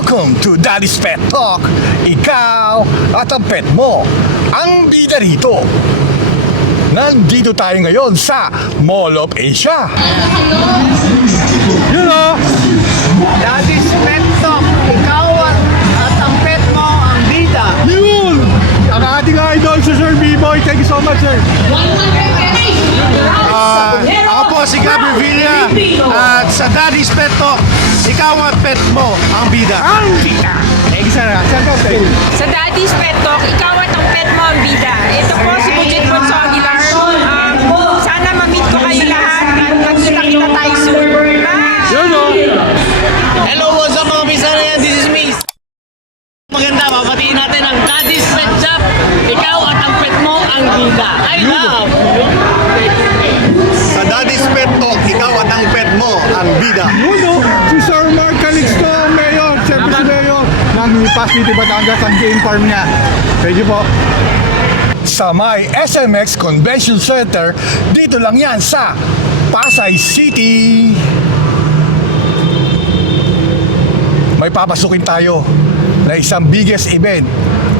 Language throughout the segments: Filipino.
Welcome to Daddy's Pet Talk. Ikaw at ang pet mo, ang bida rito. Nandito tayo ngayon sa Mall of Asia. Yun o! Daddy's Pet Talk. Ikaw at ang pet mo ang bida. Yun! Ang ating idol si Sir B-Boy. Thank you so much, sir. Ako po si Gabby Villa. At sa Daddy's Pet Talk, ikaw at pet mo ang bida. Ang bida! Thank you, sir. Sir, Sa Daddy's Pet Talk, ikaw at ang pet mo ang bida. Ito po si Budget Bunso Aguilar. Sana ma-meet ko kayo lahat at magkita-kita tayo soon. Bye! Yun o! Hello, what's up mga Bisaya? This is me. Maganda, mapatiin natin ang Daddy's Pet Shop. Ikaw at ang pet mo ang bida. I love! Sa Daddy's Pet Talk, ikaw at ang pet mo ang bida. Yun o! Si Sir Mark Calixto, ang mayor. Siyempre si mayor ng Pasig, Batangas, ang game farm niya. Thank you po. Sa may SMX Convention Center, dito lang yan sa Pasay City. May papasukin tayo na isang biggest event,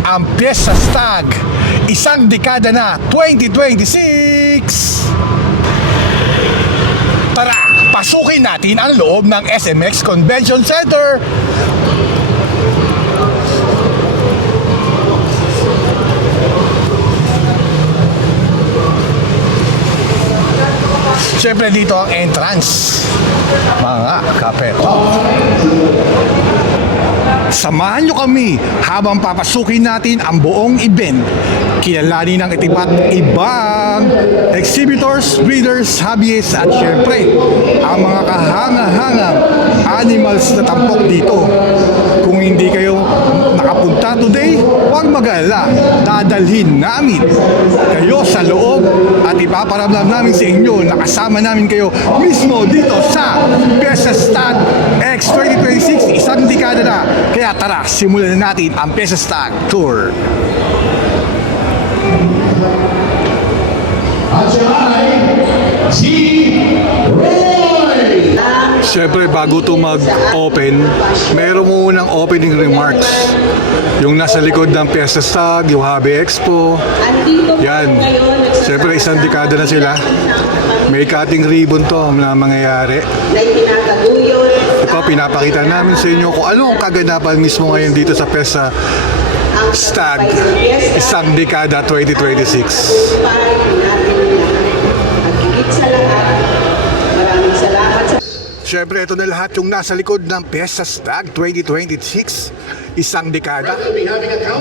ang Fiesta Stag, isang dekada na 2026. Tara, pasukin natin ang loob ng SMX Convention Center. Siyempre dito ang entrance, mga kapeto. Samahan nyo kami habang papasukin natin ang buong event. Kilalanin ng iba't ibang exhibitors, breeders, hobbyists at syempre ang mga kahanga-hangang animals na tampok dito. Kung hindi kayo nakapunta today, huwag mag-alala. Dadalhin namin kayo sa loob at ipaparamdam namin sa inyo na kasama namin kayo mismo dito sa Fiesta Stag X 2026, isang dekada na. Kaya tara, simulan na natin ang Fiesta Stag Tour. Siyempre, bago ito mag-open, meron munang opening remarks. Yung nasa likod ng Fiesta Stag, yung Hobby Expo. Yan. Siyempre, isang dekada na sila. May cutting ribbon to na mangyayari. Ito, pinapakita namin sa inyo kung ano ang kaganapan mismo ngayon dito sa Fiesta Stag, isang dekada 2026. Siyempre, ito na lahat yung nasa likod ng Fiesta Stag 2026, isang dekada.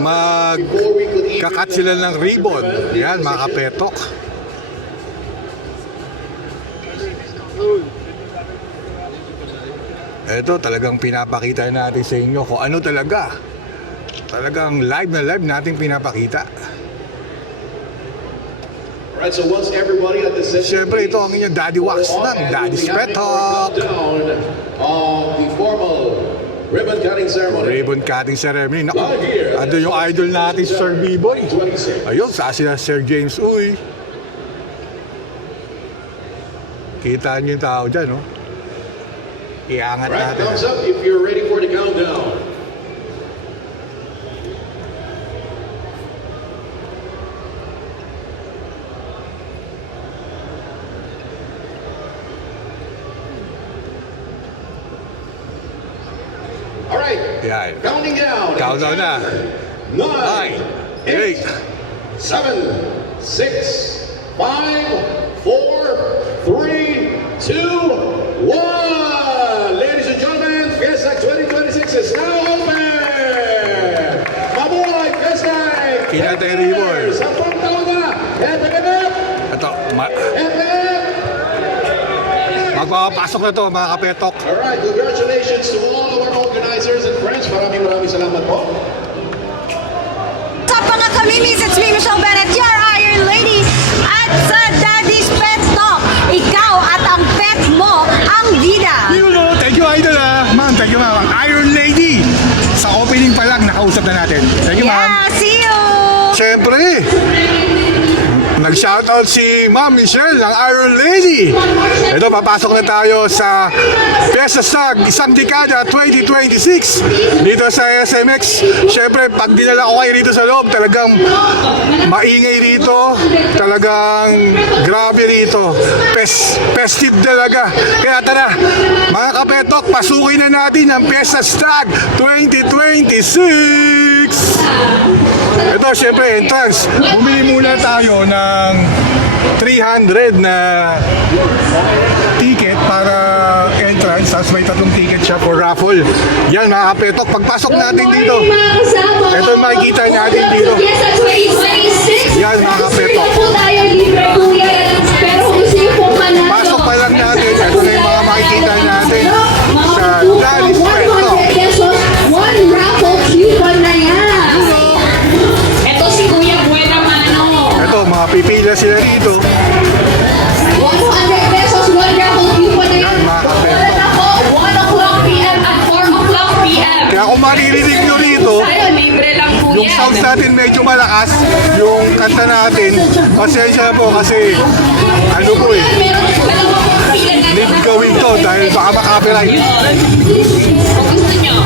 Magkakat sila ng ribbon. Yan, mga kapetok. Ito, talagang pinapakita natin sa inyo kung ano talaga. Talagang live na live natin pinapakita. Right, so once everybody at the session, Siyempre, ito ang inyong Daddy Wax ng Daddy's Pet Talk. Of the formal ribbon cutting ceremony. Ribbon cutting ceremony. Naku, ando yung idol natin, Sir B-Boy. Ayun, sa sila Sir James Uy. Kita niyo yung tao dyan, no? Iangat Right, natin. thumbs up if you're ready for the countdown. All right, Yan. counting down. Countdown na. 9, 8, 7, 6, 5, 4, 3, 2, 1. Ladies and gentlemen, Fiesta 2026 is now open. Mabuhay, Fiesta! Kinatay ribbon. Sampung taon na! FFF! Ito, FFF! magpapasok na to, mga kapetok. Alright, congratulations to all of our organizers and friends. Maraming salamat po. What's up mga kamimis? It's me, Michelle Bennett, your Iron Lady. At sa Daddy's Pet Talk, ikaw at ang pet mo ang bida. Yun, no? Thank you, idol, ha. Ma'am, thank you, ma'am. Ang Iron Lady. Sa opening pa lang, nakausap na natin. Thank you, ma'am. Yeah, see you! Siyempre, Nag-shoutout si Ma'am Michelle ng Iron Lady. Ito, papasok na tayo sa Fiesta Stag, isang dekada 2026 dito sa SMX. Siyempre, pag dinala ko kayo dito sa loob, talagang maingay rito. Talagang grabe rito. Festive talaga. Kaya tara, mga kapetok, pasukin na natin ang Fiesta Stag 2026. Ito, syempre, entrance. Bumili muna tayo ng 300 na ticket para entrance. Tapos may 3 ticket siya for raffle. Yan, mga kapetok. Pagpasok natin dito, ito makikita natin dito. Yan, mga kapetok. Pasok pa lang natin. Ito na yung mga makikita natin sa Daddy's Pet Talk. One raffle coupon na yan. Ito si Kuya Buena Mano. Ito, mga pipila sila dito. 100 pesos, one raffle coupon na yan. Yan, mga kapetok. Wala ako, 1 o'clock p.m. at 4 o'clock p.m. Kaya kung maririnig nyo rito, Tayo, libre lang po yung yan. sounds natin medyo malakas, yung kanta natin, pasensya po kasi ano po eh, Meron dalawang pila na need gawin to dahil baka makapiright. Kung gusto nyo.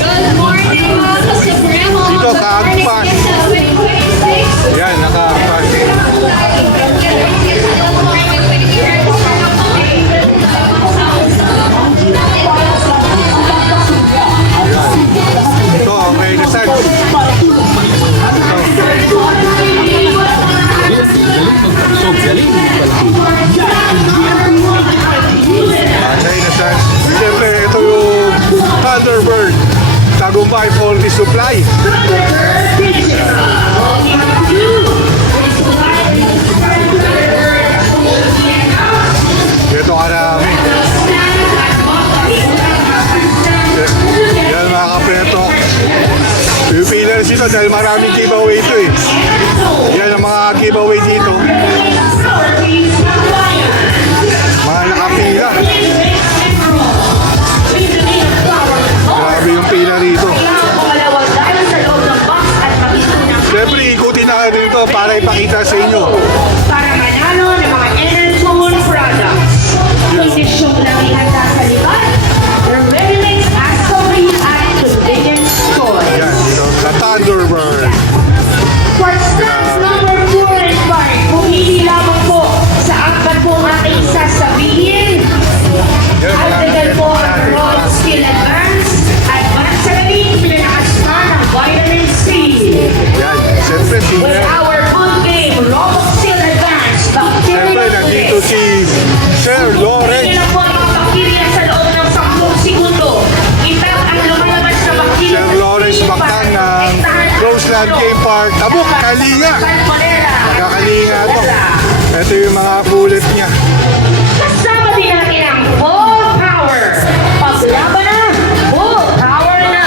Good morning mga ka-Supremo. Dito, kaagpas. Yan, nakapas. Ito, okay, nasaan? Okay, nasaan? Siyempre, ito yung Thunderbird. Tagumpay Faulty Supply. Ito karami. Yan mga kapetok. Pipilers ito dahil maraming giveaway ito eh. Yan ang mga giveaway dito. Mga nakapila. Grabe yung pila rito. Siyempre, ikutin na natin ito para ipakita sa inyo. Para manalo ng mga Enersol products. Kondisyong lang ihanda sa libat. Ready-mix accessories at convenience store. Yan, ito, sa Thunderbird. For stocks number 4 and 5, pumili lamang po sa angkat po ang ating sasabihin. Yan, Agdagan po ang Rod Skill Advance at panagsabi, pinalakas pa ng vitamin C. Yan, siyempre, With our food game, Robot Skill Advance, siyempre, bacteria nandito si Sir Lawrence. Hindi lang po ang mga bakterya sa loob ng 10 segundo. Itaw ang lumalabas na bakterya. Sir Lawrence Bactang ng Roseland Game Park. Abok, Kalinga. Kakalinga ito. Ito yung mga bullet niya. Kasama din natin ang full power. Paglaban na, full power na.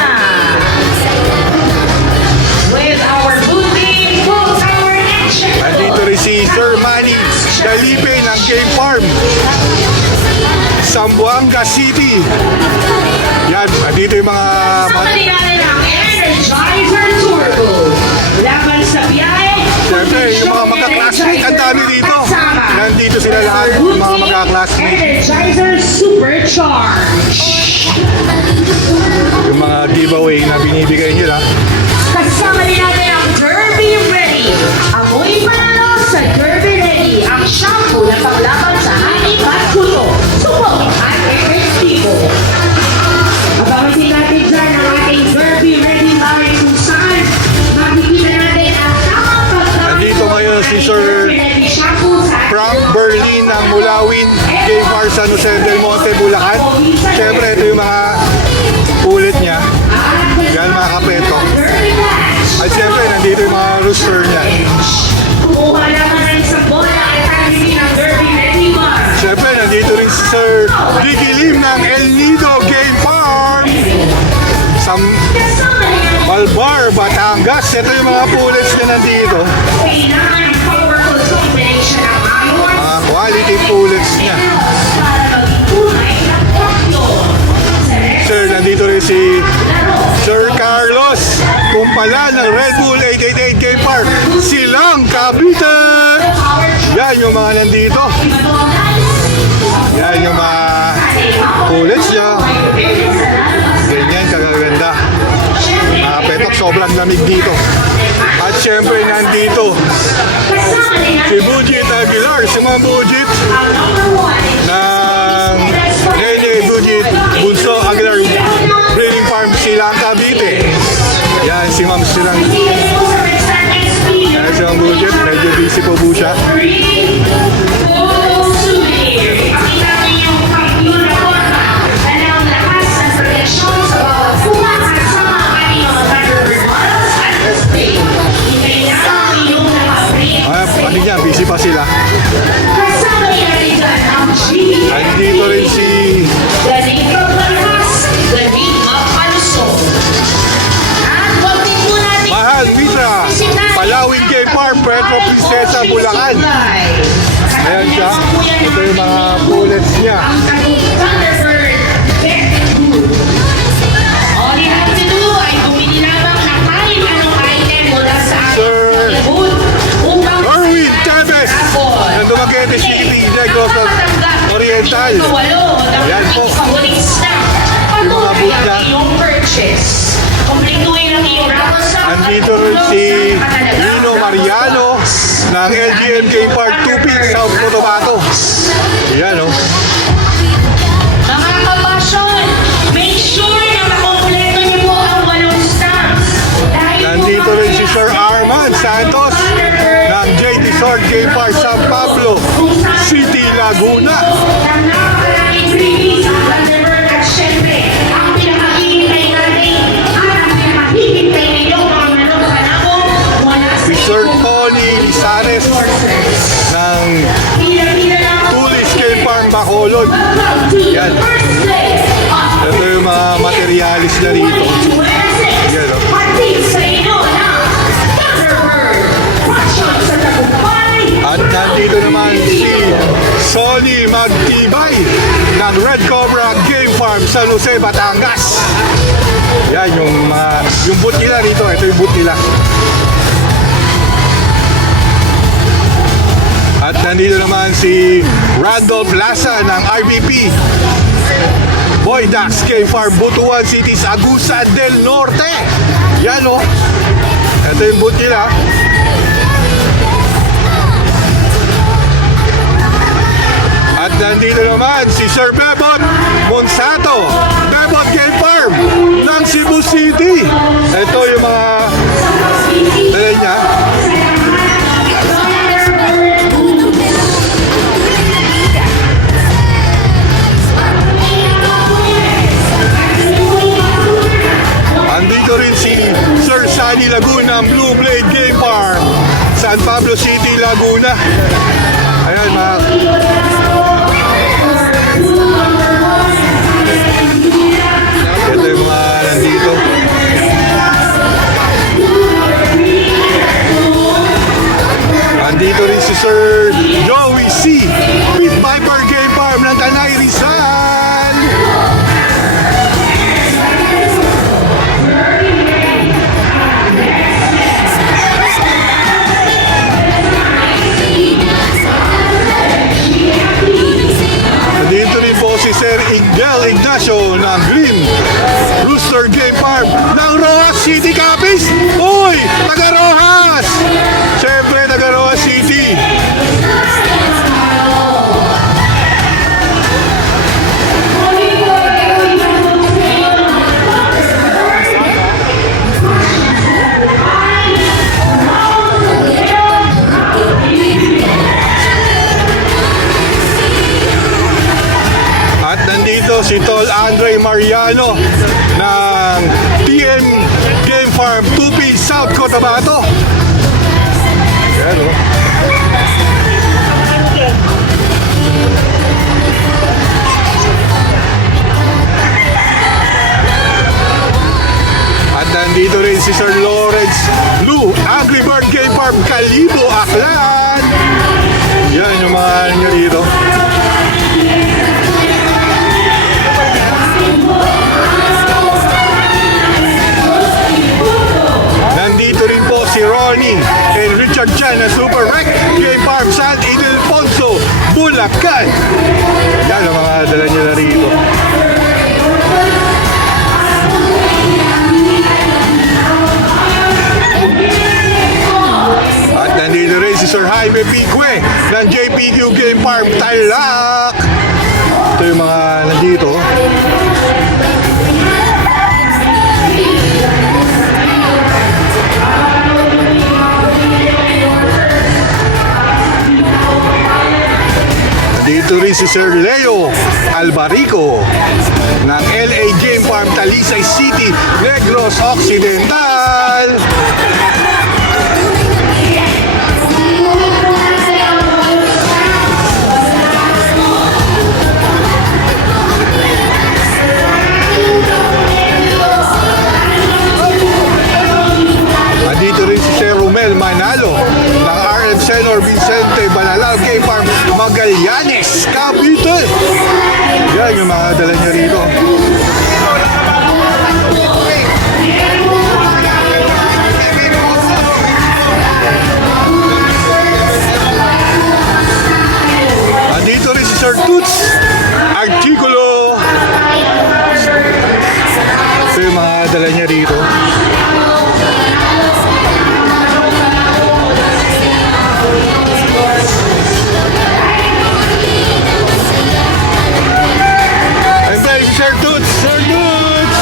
With our booting, full power action. Nandito rin si Sir Manny Dalipe ng Game Farm. Zamboanga City. Yan, nandito yung mga... Kasama din natin ang Energizer Turbo. Laban sa biyahe. Siyempre, yung mga magka-classmate, ang dami dito. Nandito sila lahat, yung mga magka-classmate. Energizer Supercharge. Yung mga giveaway na binibigay nila. Kasama din natin ang Derby Ready. Amoy panalo sa Derby Ready. Ang shampoo na panglaban sa hangin at kuto. Supot at efektibo. Mapapansin natin dyan ang ating Derby Ready Mari kung saan makikita natin ang tamang pagkakas. Nandito ngayon si Sir Derby Ready shampoo sa Frank Berlin ng Mulawin, Game Farm San Jose del Monte, Bulacan. Siyempre, ito yung mga ulit niya. Yan mga kapetok. Derby Match. At siyempre, nandito yung mga rooster niya. Kumuha naman ng isang bola at family ng Derby Ready Bar. Siyempre, nandito rin si Sir Ricky Lim ng El Nido Game Farm. Sa Kasama din ang Malbar, Batangas. Ito yung mga pullets na nandito. kailangan ng powerful combination ng iron Mga quality pullets niya. para maging tunay na kwakyo. Sir, nandito rin si Sir Carlos Kumpala ng Red Bull 888 Game sobrang lamig dito. At syempre nandito si Bujit Aguilar, si Ma'am Bujit ng Rene Bujit Bunso Aguilar Breeding Farm, Silang Cavite. Yan, si Ma'am Silang. Yan si Ma'am Bujit, medyo busy po siya. Ano niya, busy pa sila. Nandito rin si Mahal Mitra, Palawin Game Farm, Puerto Princesa, Bulacan. Ayan siya. Ito yung mga bullets niya. All you have to do ay bumili lamang ng kahit anong item mula sa Sir ating booth upang Erwin Teves ng Dumaguete City, Negros Oriental. Yan po. Patuloy ang iyong purchase. Kumpletuhin ang iyong Andito rin si Rino Mariano ng LGMK Park 2P, South Cotabato. Yan o. Mga kapasyon, make sure na makompleto niyo po ang 8 stamps. Nandito rin si Sir Arman Santos ng JD Sword Game Park, San Pablo City, Laguna. Napakaraming freebies ang Thunderbird at syempre, ang pinakahihintay natin at ang pinakahihintay ninyong mga manong panahon mula sa Si Sir Tony Lizanes ng Tulis Game Farm, Bacolod. Yan. Ito yung mga materialis na rito. Yan o. At nandito naman si Sonny Magtibay ng Red Cobra Game Farm, San Jose, Batangas. Yan yung boot nila rito. Ito yung boot nila. At nandito naman si Randolph Plaza ng RBP Boy Dax Game Farm, Butuan City, Agusan del Norte. Yan o. Ito yung boot nila. At nandito naman si Sir Bebot Monsato, Bebot Game Farm ng Cebu City. Ito yung mga dala niya. Andito rin si Sir Sunny Laguna ng Blue Blade Game Farm, San Pablo City, Laguna. Ayan mga ito yung mga nandito. Andito rin si Sir Joey C. Pit Viper Game Farm ng Tanay, Rizal. Andito rin po si Sir Igel Ignacio ng Green Rooster Game Farm ng Rojas City, Capiz. Uy! Taga Rojas! Siyempre, taga Rojas City. At nandito si Tol Andre Mariano ng TM Game Farm 2P, South Cotabato. Yan o. At nandito rin si Sir Lawrence Lu, Angry Bird Game Farm, Calibo, Aklan. Yan yung mga nyo dito. Nandito rin po si Ronnie and Richard Chan na Super Rec Game Farm, San Ildefonso, Bulacan. Yan ang mga dala nyo na rito. rin si Sir Leo Albarico ng LA Game Farm, Talisay City, Negros Occidental. Andito rin si Sir Romel Manalo ng RM Senor Vicente Balalao Game Farm, Magallanes, Cavite. Yan yung mga dala niya rito. Andito rin si Sir Toots Artikulo. Ito yung mga dala niya rito. And then Sir Toots, Sir Toots.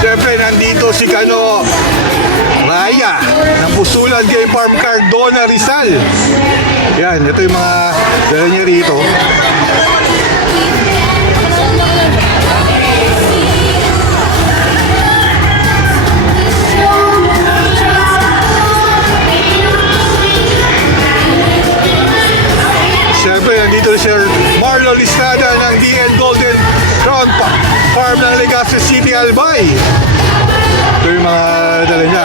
Siyempre, nandito si Kano Raya ng Pusulan Game Farm, Cardona, Rizal. Yan, ito yung mga dala niya rito. Siyempre, nandito si Sir Marlo Listrada ng DN Golden Crown Farm ng Legazpi City, Albay. Ito yung mga dala niya.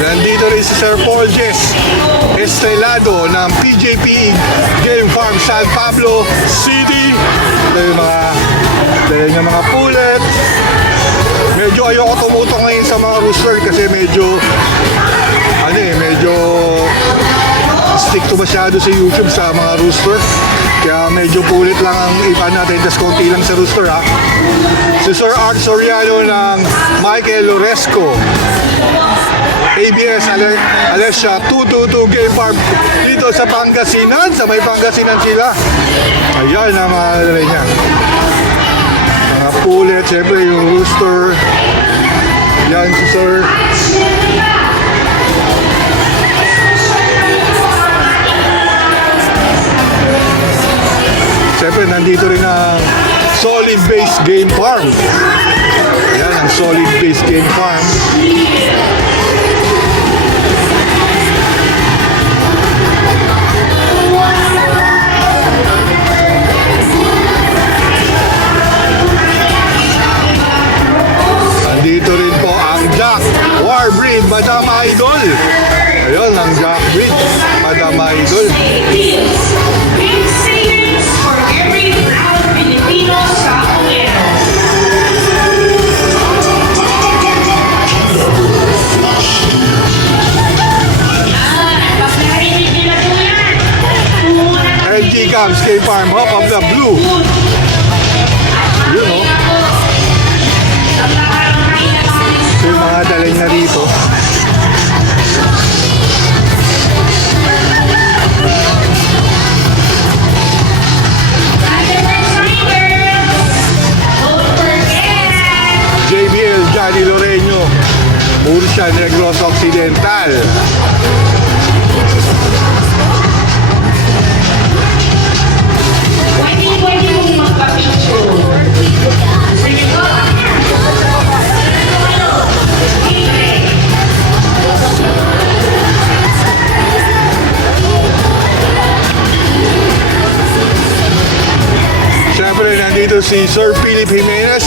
Nandito rin si Sir Paul Jess Estelado ng PJP Game Farm, San Pablo City. Ito yung mga dala niya, mga pullet. Medyo ayoko tumutok ngayon sa mga rooster kasi medyo stick to masyado sa YouTube sa mga rooster. Kaya medyo pulit lang ang iba natin, tas konti lang sa rooster ha. Si Sir Art Soriano ng Michael Loresco, ABS Alessia 222 Game Farm dito sa Pangasinan. Sa may Pangasinan sila. Ayan ang mga dala niya. Mga pulet, siyempre yung rooster. Yan si Sir. Siyempre, nandito rin ang Solid Base Game Farm. Yan ang Solid Base Game Farm. Nandito rin po ang Jack War Breed, Madam Idol. Ayun, ang Jack Breed, Madam Idol. Big savings for every proud Filipino sa Oero. LG Cams Game Farm, Hop of the Blue. Yun o. Ito yung mga dala niya rito. JBL Johnny Loreño, Murcia, Negros Occidental. Pwede mong magpa-picture. Sige po. Siyempre, nandito si Sir Philip Jimenez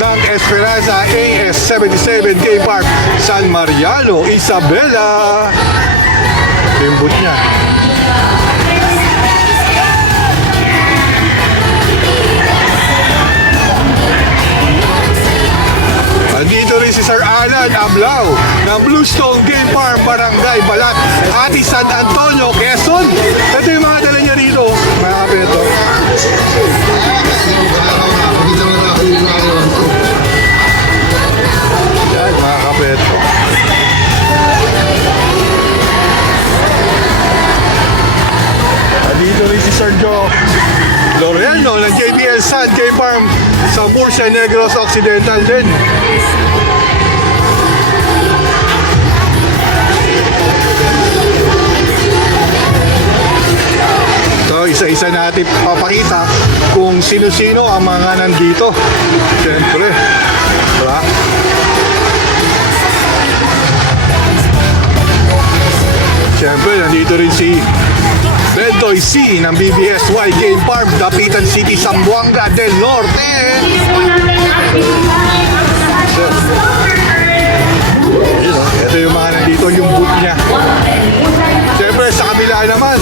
ng Esperanza AS77 Game Park, San Mariano, Isabela. Timbot niya. Nandito rin si Sir Alan Ablao ng Bluestone Game Farm, Barangay Balat, Ati San Antonio, Quezon. Ito yung mga dala niya rito, mga kapeto. Yan, mga kapeto. Nandito rin si Sir Joe Sun Game Farm sa Murcia Negros Occidental din. So, isa-isa natin papakita kung sino-sino ang mga nandito. Siyempre, diba? Siyempre, nandito rin si Bentoy C ng BBSY Game Farm, Dapitan City, Zamboanga del Norte. Ito yung mga nandito, yung booth niya. Siyempre, sa kabila naman,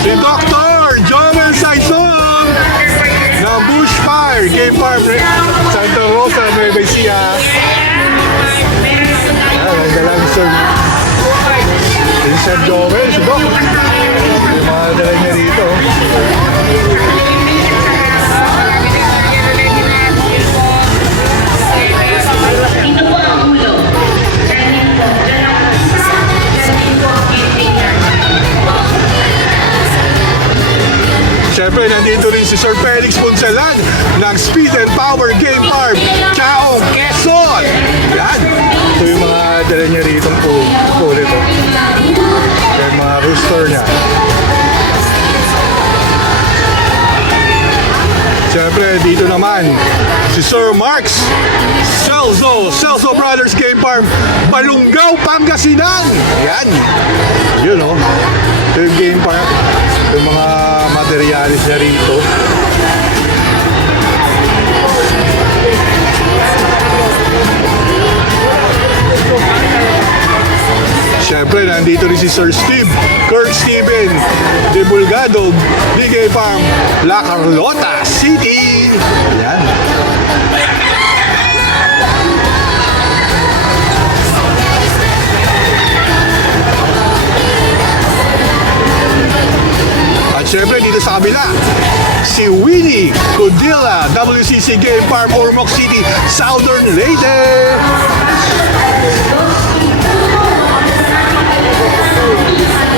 si Dr. Joel Saison ng Bushfire Game Farm, Santa Rosa, Nueva Ecija. Ang dalang Sir Vincent Joel, si Doc. Yung mga dala niya rito. Siyempre, nandito rin si Sir Felix Poncelan ng Speed and Power Game Farm, Chaong, Quezon. Yan. Ito yung mga dala niya rito po rito. Yan mga rooster niya. Siyempre, dito naman si Sir Marks Celso Brothers Game Farm, Balungaw, Pangasinan. Yan. Yun o. Ito yung game farm. Yung mga materialis niya rito. Siyempre, nandito rin si Sir Steve, Kirk Steven, Divulgado, BK Farm, La Carlota City. Ayan. At syempre, dito sa kabila, si Winnie Codilla, WCC Game Farm, Ormoc City, Southern Leyte.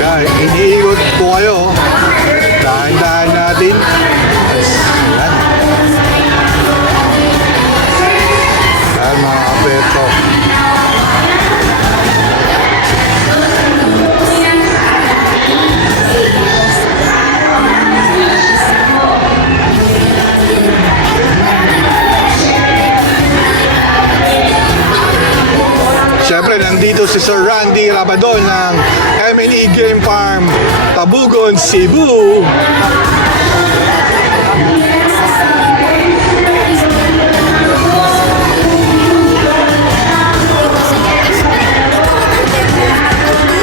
Yan, iniikot po kayo. Dahan-dahan natin. Yan. Yan, mga kapeto. Siyempre, nandito si Sir Randy Rabadon ng M&E Game Farm, Tabugon, Cebu.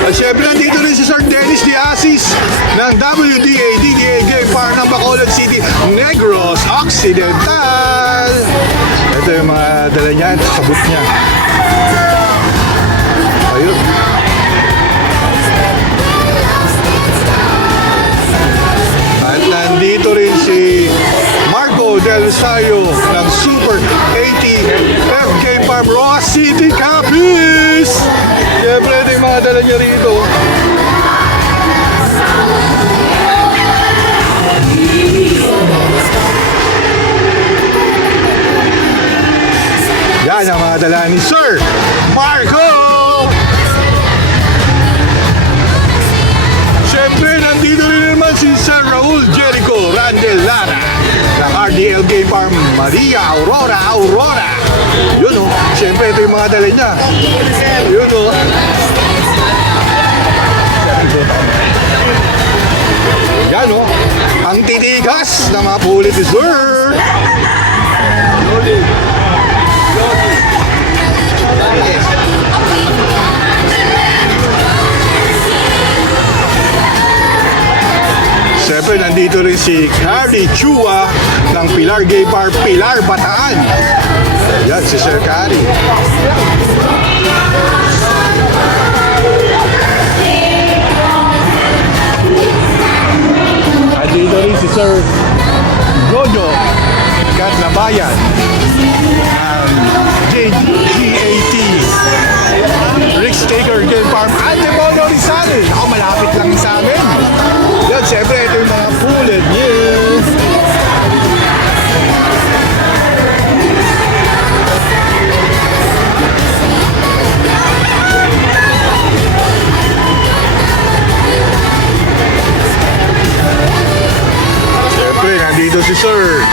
At siyempre, nandito rin si Sir Dennis Diasis ng DDA Game Farm ng Bacolod City, Negros Occidental. Ito yung mga dala niya, sabot niya. Ayun. At nandito rin si Marco Del Sayo ng Super 80 FK Farm, Ross City, Capiz. Siyempre, ito yung mga dala niya rito. Yan ang mga dala ni Sir Marco. Siyempre, nandito rin naman si Sir Raul Jericho Randel Lara ng RDL Game Farm, Maria Aurora. Yun o. Siyempre, ito yung mga dala niya. Yun o. Yan o. Ang titigas ng mga pulit ni Sir. Siyempre, nandito rin si Carly Chua ng Pilar Game Farm, Pilar, Bataan. Yan, si Sir Carly. At dito rin si Sir Jojo Catlabayan JGAT Rick Staker Game Farm, Antipolo Rizal. Ako, malapit lang sa amin. Yan, siyempre, ito yung mga pulled. Yeah. Sir,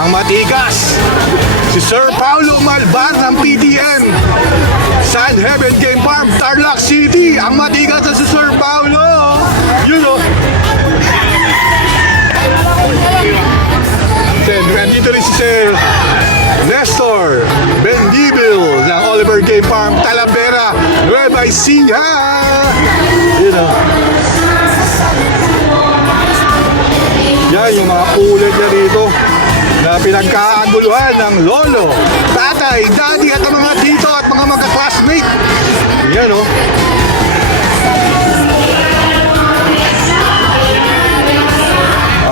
ang matigas, si Sir Paulo Malbar ng PTM. San Heaven Game Farm, Tarlac City, ang matigas na si Sir Paulo. You know. Then, nandito rin si Sir Nestor Bendibil ng Oliver Game Farm, Talavera, Nueva Ecija. You know. Yan yung mga ulit niya dito na pinagkaaguluhan ng lolo, tatay, daddy at ang mga tito at mga magka-classmate. Yan o.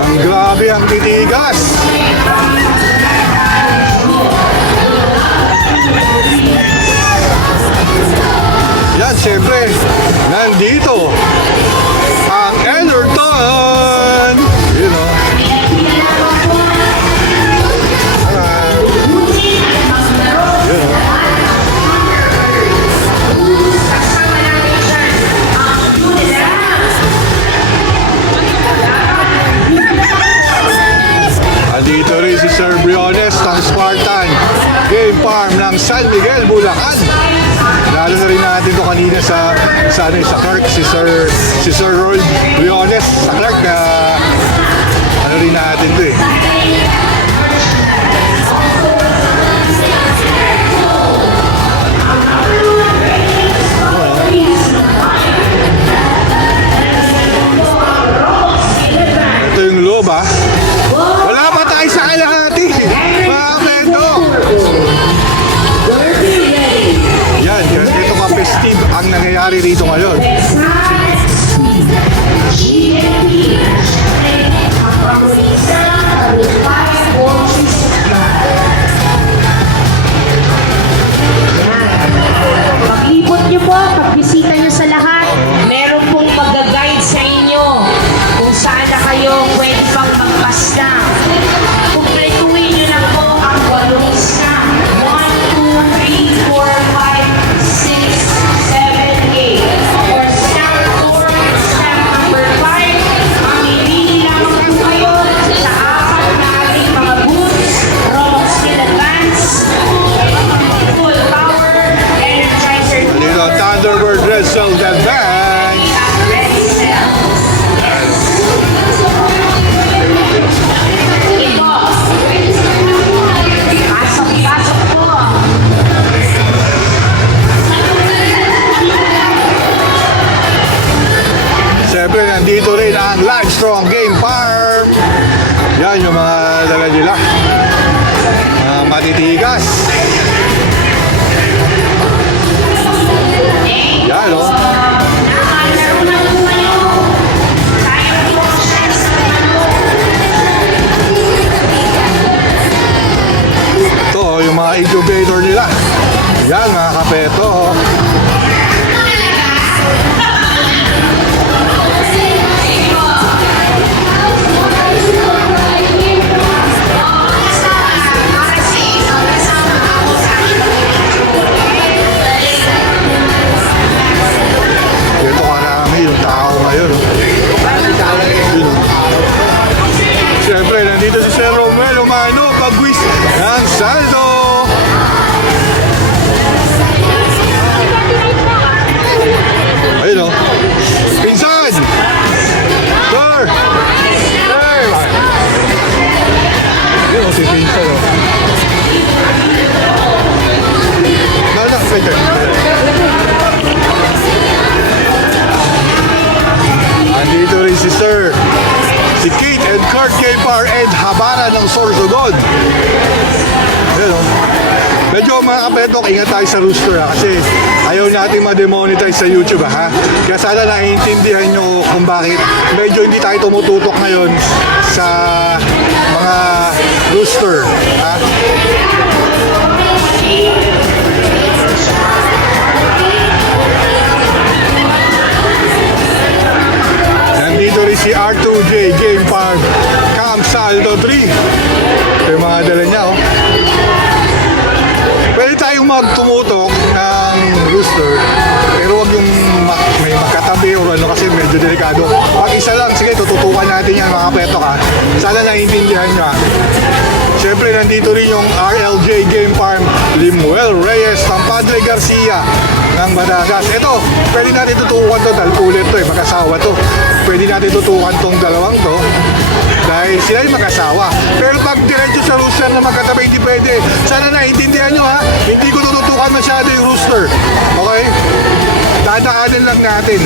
Ang grabe ang titigas. Yan, siyempre, nandito ang Enerton. You know. Andito rin si Sir Briones ng Spartan Game Farm ng San Miguel, Bulacan. Lalo na rin natin to kanina sa Clark, si Sir Roy Briones sa Clark. Ano rin natin to eh. Ito yung loob ah. Wala pa tayo sa kalahati. Mga kapento. Yan, ito ka festive ang nangyayari dito ngayon. Paglibot niyo po, pagbisita niyo sa lahat, meron pong mag-guide sa inyo kung saan na kayo pwede pang magpasta. Kumpletuhin niyo lang po ang 8 lista. 1, 2, 3, 4, 5, 6, 7, 8. For stamp 4, stamp number 5, mamimili lamang po kayo sa 4 na ating mga booths, Roblox in Advance, Full Power, Energizer. Dito ang Thunderbird Red Cell Advance. Pasok po. Siyempre, nandito rin ang Livestrong Game Farm. Yan yung mga dala nila. Matitigas. Yan o. Ito yung mga incubator nila. Yan mga kapeto. Dito karami yung tao ngayon. Yun. Siyempre, nandito si Sir Romelo Mano, pagwis ng Saldo. Ayun o. Pinsan! Sir! Hey! Ayun o, si Pinsan o. Nalak, Peter. Andito rin si Sir, si Kate and Kurt Kepar and Habara ng Sorsogon. Ayun o. Medyo mga kapetok, ingat tayo sa rooster ha, kasi ayaw natin ma-demonetize sa YouTube ha. Kaya sana naiintindihan nyo kung bakit medyo hindi tayo tumututok ngayon sa mga rooster ha. Nandito rin si R2J Game Farm Camp Saldo 3. Ito yung mga dala niya oh. Pwede tayong magtumutok ng rooster, pero wag yung may magkatabi o ano kasi medyo delikado. Pag isa lang, sige, tututukan natin yan mga petok ha. Sana naiintindihan nyo ha. Siyempre, nandito rin yung RLJ Game Farm, Limuel Reyes, Padre Garcia ng Batangas. Ito, pwede natin tutukan to dahil ulit to mag-asawa to. Pwede natin tutukan tong dalawang to dahil sila yung mag-asawa. Pero pag diretso sa rooster na magkatabi, hindi pwede. Sana naiintindihan nyo ha, hindi ko tututukan masyado yung rooster. Okay? Dadaanan lang natin.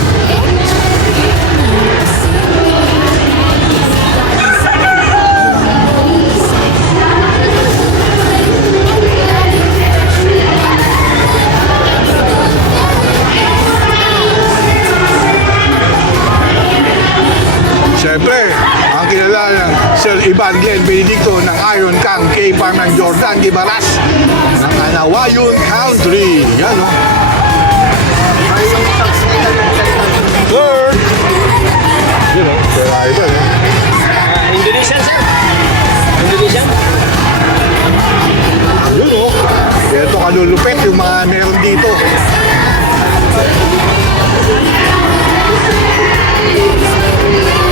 Siyempre, ang kilala ng Sir Ivan Glenn Benedicto ng Iron Kang K-Farm ng Jordan Gibaras ng Anawayon Country. Yan o. Sir! Yun o, Sir Ivan o. Indonesian, sir. Indonesian. Yun o. Ito kalulupit yung mga meron dito.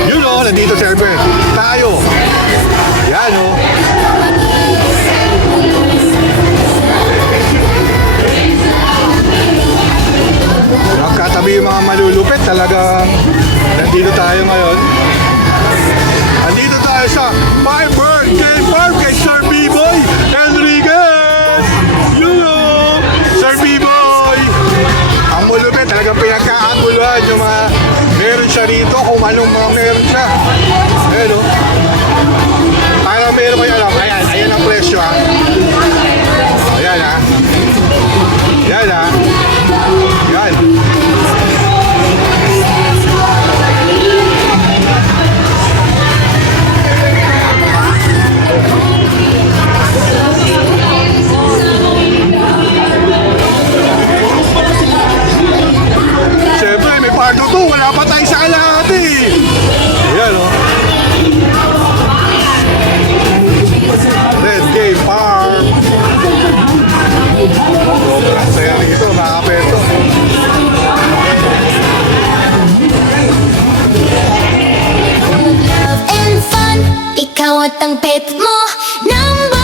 Yun o, nandito siyempre. Tayo. Yan o. Magkatabi yung mga malulupit. Talagang nandito tayo ngayon. Nandito tayo sa My Birthday Farm kay Sir B-Boy Enriquez. Yun o, Sir B-Boy. Ang mulupit, talagang pinagkakaguluhan yung mga meron siya rito, kung anong mga meron siya. Ayan o. Parang meron kayo alam. Ayan, ayan ang presyo ha. Ayan ha. Yan ha. Yan. Siyempre, may part 2, wala pa tayo sa kalahati. Ayan o. Red Game Farm. Sobrang saya nito, mga peto. Love and fun, ikaw at ang pet mo. Number